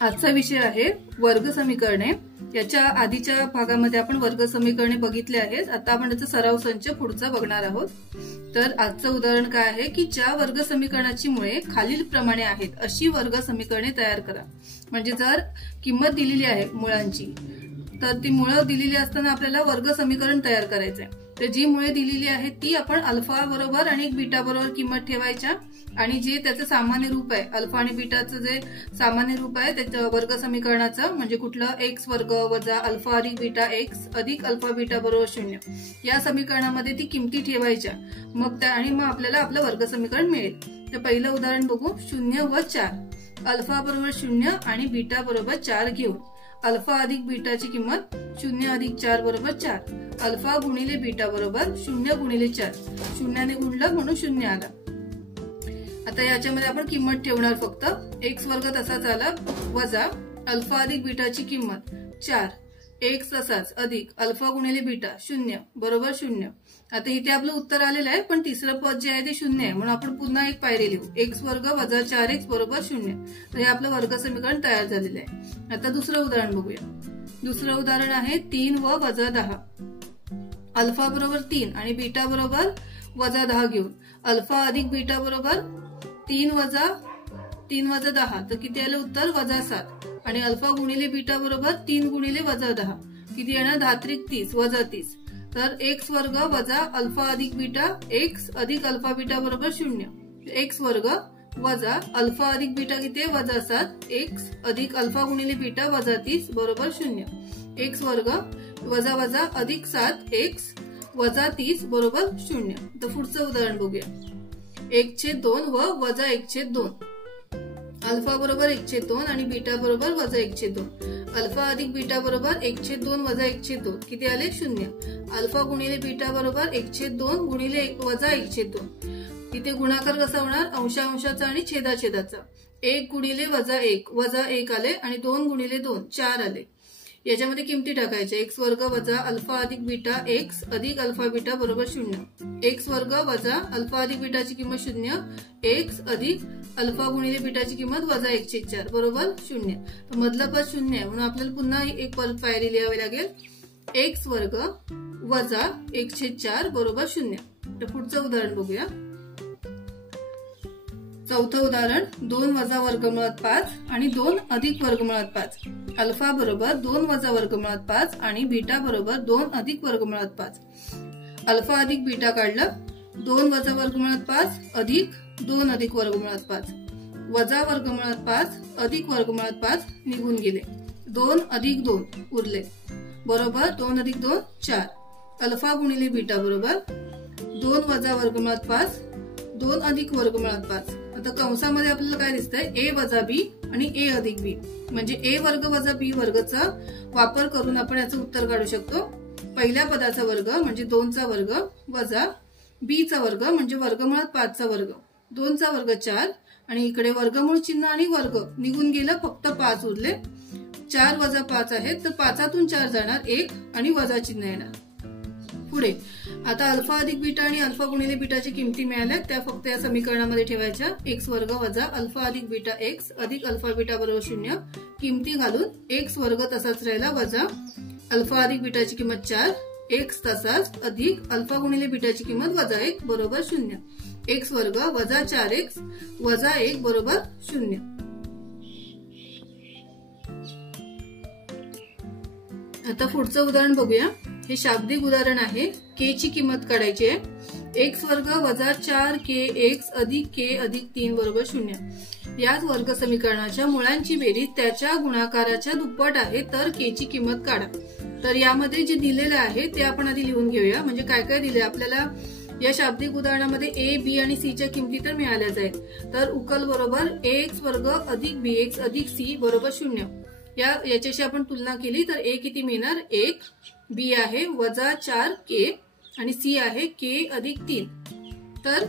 आजचा विषय आहे वर्ग समीकरणे। याच्या आधीच्या भागामध्ये आपण वर्ग समीकरणे बघितले आहेत। आता आपण याचा सराव संच पुढचा बघणार आहोत। तर आजचं उदाहरण काय आहे की ज्या वर्ग समीकरणाची मुळे खालील प्रमाणे आहेत अशी वर्ग समीकरणे तयार करा। म्हणजे जर किंमत दिलेली आहे मुळांची तर ती मुळे दिलेली असताना आपल्याला वर्ग समीकरण तयार करायचे आहे। तर जी मुळे दिलेली आहेत ती आपण अल्फा बरोबर आणि बीटा बरोबर किंमत ठेवायच्या आणि जे त्याचं सामान्य रूप आहे अल्फा आणि बीटाचं जे सामान्य रूप आहे त्याच्या वर्ग समीकरणाचं म्हणजे कुठलं एक्स वर्ग वजा अल्फा अधिक बीटा एक्स अधिक अल्फा बीटा बरोबर 0 या समीकरणामध्ये ती किमती ठेवायच्या। मग आपल्याला आपलं वर्ग समीकरण मिळेल। तर पहिलं उदाहरण बघू 0 व 4 अल्फा बरोबर 0 आणि बीटा बरोबर 4 घेऊन अल्फा अधिक बीटाची किंमत 0 अधिक 4 बरोबर 4 अल्फा गुणिले बीटा बरोबर 0 गुणिले 4 शून्याने गुणलं म्हणून 0 आला। आता याच्यामध्ये आपण किंमत ठेवणार फक्त एक्स वर्ग तसाच आला वजा अल्फा अधिक बीटाची किंमत 4 एक्स तसाच अधिक अल्फा गुणिले बीटा 0 बरोबर 0। आता इथे आपलं उत्तर आलेलं आहे पण तिसरं पद जे आहे ते 0 आहे म्हणून आपण पुन्हा एक पायरी लिहू एक्स वर्ग वजा 4x बरोबर 0। तर हे आपलं वर्ग समीकरण तयार झालेलं आहे। आता दुसरं उदाहरण बघूया। दुसरं उदाहरण आहे 3 व वजा 10 अल्फा बरोबर 3 आणि बीटा बरोबर वजा 10 घेऊन अल्फा अधिक बीटा बरोबर 3 वजा 10 तर किती आलं उत्तर वजा 7 आणि अल्फा गुणिले बीटा बरोबर 3 गुणिले वजा 10 किती येणार 10 त्रिक 30 वजा 30। तर एक्स वर्ग वजा अल्फा अधिक बीटा एक्स अधिक अल्फा बीटा बरोबर 0 एक्स वर्ग वजा अल्फा अधिक बीटा किती वजा 7 एक्स अधिक अल्फा गुणिले बीटा वजा 30 बरोबर 0 एक्स वर्ग वजा वजा अधिक 7 एक्स वजा 30 बरोबर 0। तर पुढचं उदाहरण बघूया 1/2 व वजा 1/2 अल्फा बरोबर 1/2 आणि बीटा बरोबर वजा 1/2 अल्फा अधिक बीटा बरोबर 1/2 वजा 1/2 किती आले 0 अल्फा गुणिले बीटा बरोबर 1/2 गुणिले वजा 1/2 इथे गुणाकार कसा होणार अंशांशाचा आणि छेदाछेदाचा 1 गुणिले वजा 1 वजा 1 आले आणि 2 गुणिले 2 4 आले। याच्यामध्ये किमती टाकायच्या एक्स वर्ग वजा अल्फा अधिक बीटा एक्स अधिक अल्फा बीटा बरोबर 0 एक्स वर्ग वजा अल्फा अधिक बीटाची किंमत 0 एक्स अधिक अल्फा गुणिले बीटाची किंमत वजा 1/4 बरोबर 0। तर मधलं पद 0 आहे म्हणून आपल्याला पुन्हा एक परत पायरी लिहावी लागेल एक्स वर्ग वजा 1/4 बरोबर 0। तर पुढचं उदाहरण बघूया। चौथं उदाहरण 2 वजा वर्गमुळात 5 आणि 2 अधिक वर्गमुळात 5 अल्फा बरोबर 2 वजा वर्गमुळात 5 आणि बीटा बरोबर 2 अधिक वर्गमुळात 5 अल्फा अधिक बीटा काढलं 2 वजा वर्गमुळात 5 अधिक 2 अधिक वर्गमुळात 5 वजा वर्गमुळात 5 अधिक वर्गमुळात 5 निघून गेले 2 अधिक 2 उरले बरोबर 2 अधिक 2 4 अल्फा गुणिले बीटा बरोबर 2 वजा वर्गमुळात 5 2 अधिक वर्गमुळात 5। आता कंसामध्ये आपल्याला काय दिसतंय ए वजा बी आणि ए अधिक बी म्हणजे ए वर्ग वजा बी वर्गचा वापर करून आपण याचं उत्तर काढू शकतो। पहिल्या पदाचा वर्ग म्हणजे 2 चा वर्ग वजा बी चा वर्ग म्हणजे वर्गमुळात 5 चा वर्ग 2 चा वर्ग 4 आणि इकडे वर्गमूळ चिन्ह आणि वर्ग निघून गेलं फक्त 5 उरले 4 वजा 5 आहेत तर 5तून 4 जाणार 1 आणि वजा चिन्ह येणार। पुढे आता अल्फा अधिक बीटा आणि अल्फा गुणिले बीटाची किमती मिळाल्या त्या फक्त या समीकरणामध्ये ठेवायच्या एक्स वर्ग वजा अल्फा अधिक बीटा एक्स अधिक अल्फा बीटा बरोबर 0 किमती घालून एक्स वर्ग तसाच राहिला वजा अल्फा अधिक बीटाची किंमत 4 एक्स तसाच अधिक अल्फा गुणिले बीटाची किंमत वजा 1 बरोबर 0 एक्स वर्ग वजा 4x वजा 1 बरोबर 0। आता पुढचं उदाहरण बघूया। हे शाब्दिक उदाहरण आहे के ची किंमत काढायची आहे एक्स वर्ग वजा 4k एक्स अधिक k अधिक 3 बरोबर 0 याच वर्ग समीकरणाच्या मुळांची बेरीज त्याच्या गुणाकाराच्या दुप्पट आहे तर के ची किंमत काढा। तर यामध्ये जे दिलेलं आहे ते आपण आधी लिहून घेऊया म्हणजे काय काय दिले आपल्याला या शाब्दिक उदाहरणामध्ये ए बी आणि सी च्या किमती तर मिळाल्याच आहेत। तर उकल बरोबर ax वर्ग अधिक bx अधिक c बरोबर 0 याच्याशी आपण तुलना केली तर a किती मिळणार 1 b आहे वजा 4k आणि c आहे k अधिक 3। तर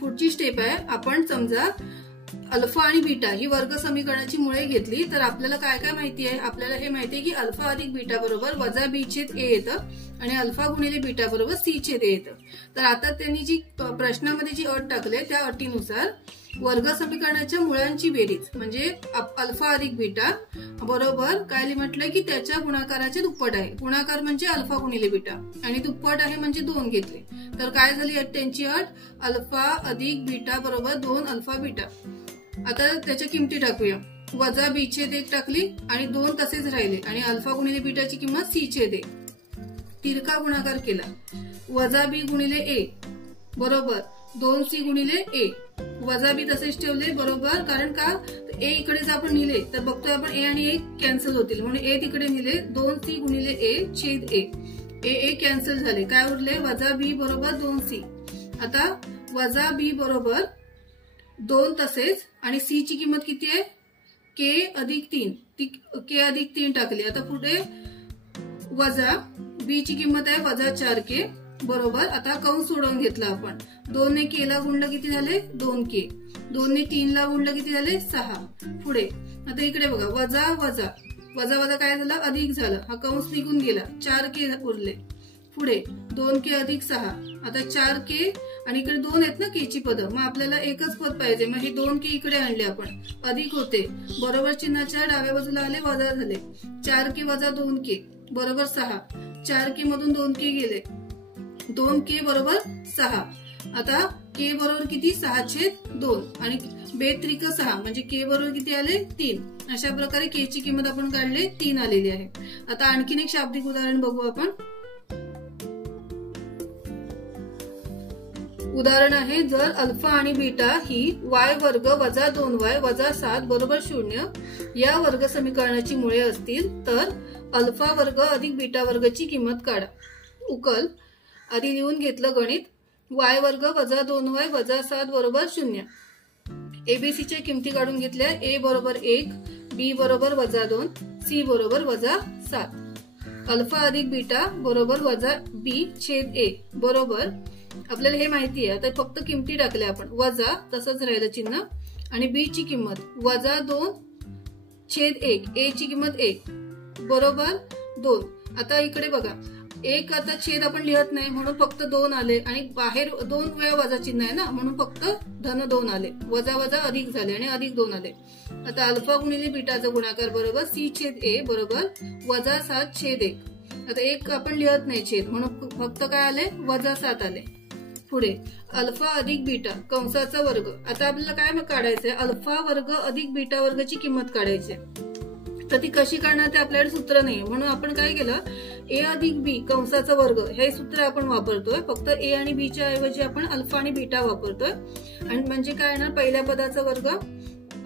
पुढची स्टेप आहे आपण समजा अल्फा आणि बीटा ही वर्ग समीकरणाची मुळे घेतली तर आपल्याला काय काय माहिती आहे? आपल्याला हे माहिती आहे की अल्फा अधिक बीटा बरोबर वजा बी छेद ए येतं आणि अल्फा गुणिले बीटा बरोबर सी छेद ए येतं. तर आता त्यांनी जी प्रश्नामध्ये जी अट टाकली त्या अटीनुसार वर्ग समीकरणाच्या मुळांची बेरीज म्हणजे अल्फा अधिक बीटा बरोबर काय म्हटलंय की त्याच्या गुणाकाराचे दुप्पट आहे. गुणाकार म्हणजे अल्फा गुणिले बीटा आणि दुप्पट आहे म्हणजे 2 घेतले. तर काय झाली त्यांची अट? अल्फा अधिक बीटा बरोबर 2 अल्फा बीटा. आता त्याच्या किमती टाकूया. वजा बी छेद 1 टाकली आणि 2 तसेच राहिले आणि अल्फा गुणिले बीटाची किंमत सी छेद 1. तिरका गुणाकार केला. वजा बी गुणिले ए बरोबर 2c गुणिले ए. वजा बी तसेच ठेवले बरोबर, कारण का ए इकडे जर आपण नेले तर बघतोय आपण ए आणि ए कॅन्सल होतील म्हणून ए तिकडे नेले. 2c गुणिले ए छेद ए. ए कॅन्सल झाले. काय उरले? वजा बी बरोबर 2c. आता वजा बी बरोबर 2 तसेच आणि सी ची किंमत किती आहे? के अधिक 3. के अधिक 3 टाकली. आता पुढे वजा बी ची किंमत आहे वजा 4k बरोबर. आता कंस सोडवून घेतला आपण. 2 ने के ला गुणलं किती झाले? 2k. 2 ने 3 ला गुणलं किती झाले? 6. पुढे आता इकडे बघा वजा वजा वजा वजा काय झालं? अधिक झालं. हा कंस निघून गेला. 4k उरले. पुढे 2k अधिक 6. आता 4k आणि इकडे 2 आहेत ना के ची पद, मग आपल्याला एकच पद पाहिजे. मग हे 2k इकडे आणले आपण. अधिक होते बरोबर चिन्हाच्या डाव्या बाजूला आले वजा झाले. 4k वजा 2k बरोबर 6. 4k मधून 2k गेले. 2k बरोबर 6. आता k बरोबर किती? 6/2 आणि बेत्रिक 6 म्हणजे k बरोबर किती आले? 3. अशा प्रकारे k ची किंमत आपण काढले 3 आलेली आहे. आता आणखीन एक शाब्दिक उदाहरण बघू आपण. उदाहरण आहे जर अल्फा आणि बीटा ही y वर्ग वजा 2y वजा 7 बरोबर 0 या वर्ग समीकरणाची मुळे असतील तर अल्फा वर्ग अधिक बीटा वर्गची किंमत काढा. उकल आधी लिहून घेतलं गणित. y वर्ग वजा 2y वजा 7 बरोबर 0. एबीसीच्या किमती काढून घेतल्या. a बरोबर 1, b बरोबर वजा 2, c बरोबर वजा 7. अल्फा अधिक बीटा बरोबर वजा b छेद a बरोबर आपल्याला हे माहिती आहे. आता फक्त किमती टाकल्या आपण. वजा तसंच राहिलं चिन्ह आणि b ची किंमत वजा 2 छेद 1. a ची किंमत 1 बरोबर 2. आता इकडे बघा 1 आता छेद आपण लिहत नाही म्हणून फक्त 2 आले आणि बाहेर 2 वेळा वजा चिन्ह आहे ना म्हणून फक्त धन 2 आले. वजा वजा अधिक झाले आणि अधिक 2 आले. आता अल्फा गुणिले बीटाचा गुणाकार बरोबर c छेद a बरोबर वजा 7 छेद 1. आता 1 आपण लिहत नाही छेद म्हणून फक्त काय आले? वजा 7 आले. पुढे अल्फा अधिक बीटा कंसाचा वर्ग. आता आपल्याला काय काढायचंय? अल्फा वर्ग अधिक बीटा वर्गची किंमत काढायची. तर ती कशी काढणार ते आपल्याकडे सूत्र नाही म्हणून आपण काय केलं? ए अधिक बी कंसाचा वर्ग हे सूत्र आपण वापरतोय. फक्त ए आणि बी च्या ऐवजी आपण अल्फा आणि बीटा वापरतोय. आणि म्हणजे काय येणार? पहिल्या पदाचा वर्ग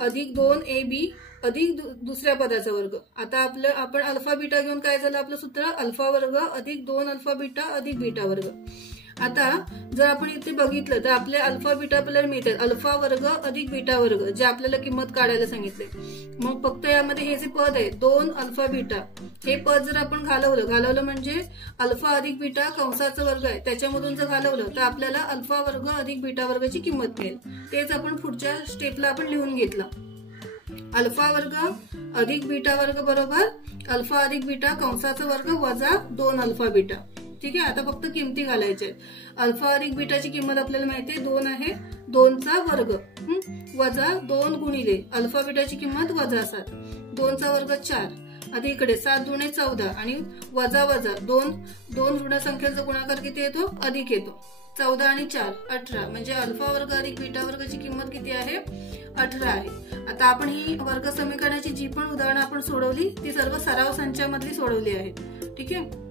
अधिक 2ab अधिक दुसऱ्या पदाचा वर्ग. आता आपण अल्फा बीटा घेऊन काय झालं आपलं सूत्र? अल्फा वर्ग अधिक 2 अल्फा बीटा अधिक बीटा वर्ग. आता जर आपण इथे बघितलं तर आपले अल्फा बीटा आपल्याला मिळतात. अल्फा वर्ग अधिक बीटा वर्ग जे आपल्याला किंमत काढायला सांगितले. मग फक्त यामध्ये हे जे पद आहे 2 अल्फा बीटा हे पद जर आपण घालवलं म्हणजे अल्फा अधिक बीटा कंसाचा वर्ग आहे त्याच्यामधून जर घालवलं तर आपल्याला अल्फा वर्ग अधिक बीटा वर्गाची किंमत मिळेल. तेच आपण पुढच्या स्टेपला आपण लिहून घेतलं. अल्फा वर्ग अधिक बीटा वर्ग बरोबर अल्फा अधिक बीटा कंसाचा वर्ग वजा 2 अल्फा बीटा. ठीक आहे. आता फक्त किमती घालायच्या. अल्फा अधिक बीटाची किंमत आपल्याला माहिती आहे 2 आहे. 2चा वर्ग वजा 2 गुणिले अल्फा बीटाची किंमत वजा 7. 2चा वर्ग 4 अधिक इकडे 7 दुणे 14 आणि वजा वजा 2 ऋण संख्येचा गुणाकार किती येतो? अधिक येतो. 14 आणि 4 18 म्हणजे अल्फा वर्ग अधिक बीटा वर्गाची किंमत किती आहे? 18 आहे. आता आपण ही वर्ग समीकरणाची जी पण उदाहरणं आपण सोडवली ती सर्व सराव संचामधली सोडवली आहेत. ठीक आहे.